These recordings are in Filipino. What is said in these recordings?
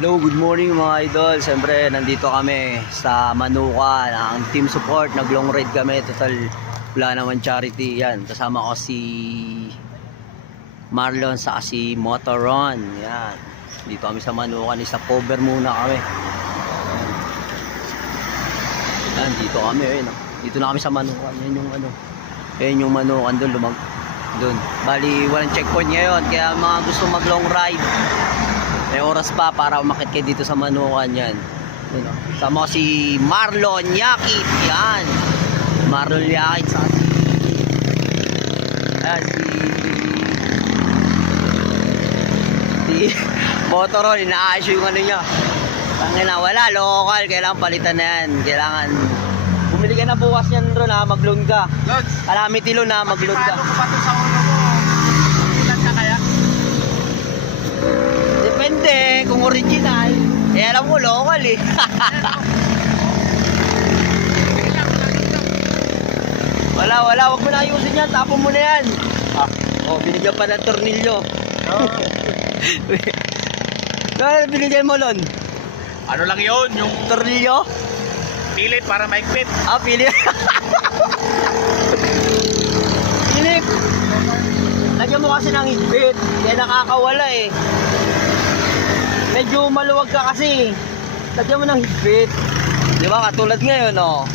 Hello, good morning mga idol. Siyempre, nandito kami sa Manukan. Ang team support, nag-long ride kami. Total, wala naman charity. Yan, kasama ko si Marlon sa si Motoron. Yan. Dito kami sa Manukan. Isa cover muna kami. Yan, dito kami. Yan, dito na kami sa Manukan. Yan yung ano. Yan yung Manukan doon. Doon. Bali, walang checkpoint ngayon. Kaya mga gusto mag-long ride, may oras pa para umakit kayo dito sa Manukan. Yan. Sama ko si Marlon Yakit. Yan. Marlon Yakit sa si Motoron. Inaayos yung ano niya. Tangina, wala. Local. Kailangan palitan na yan. Kailangan bumili ka na bukas yan, Ron, ha? Mag-loan ka. Calamity loan, ha? Mag-loan ka. Paano ko pa ito sa ulo mo? Ilan ka kaya? Depende kung original. Eh, alam mo, local eh. Wala. Huwag mo na ayusin yan. Tapon mo na yan. Oh, binigyan pa ng tornilyo. Ano binigyan mo, Lon? Ano lang yun? Yung Tornilyo? pilit para maikpit. Pilip. Pilip. Lagyan mo kasi ng higpit. Kaya nakakawala eh. Medyo maluwag ka kasi. Lagyan mo ng higpit. Di ba? Katulad ngayon, oh.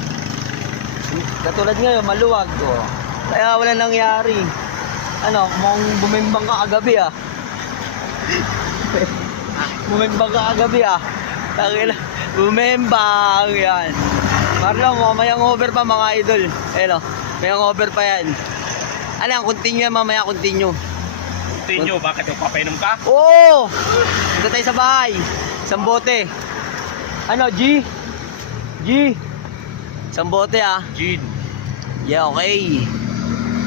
Katulad ngayon, maluwag, oh. Kaya wala nangyari. Ano, mukhang bumimbang ka kagabi, ah. Bumimbang ka kagabi, ah. Tangina, bumimbang, yan. Marlon, mamayang over pa mga idol. Ayun, oh. Mayang over pa yan. Ano yan, continue yan mamaya, continue. Tinyo, bakit yung papainom ka? Oo! Dito tayo sa bahay. Isang bote. Ano, G? G? Isang bote, ah. Gin. Yeah, okay.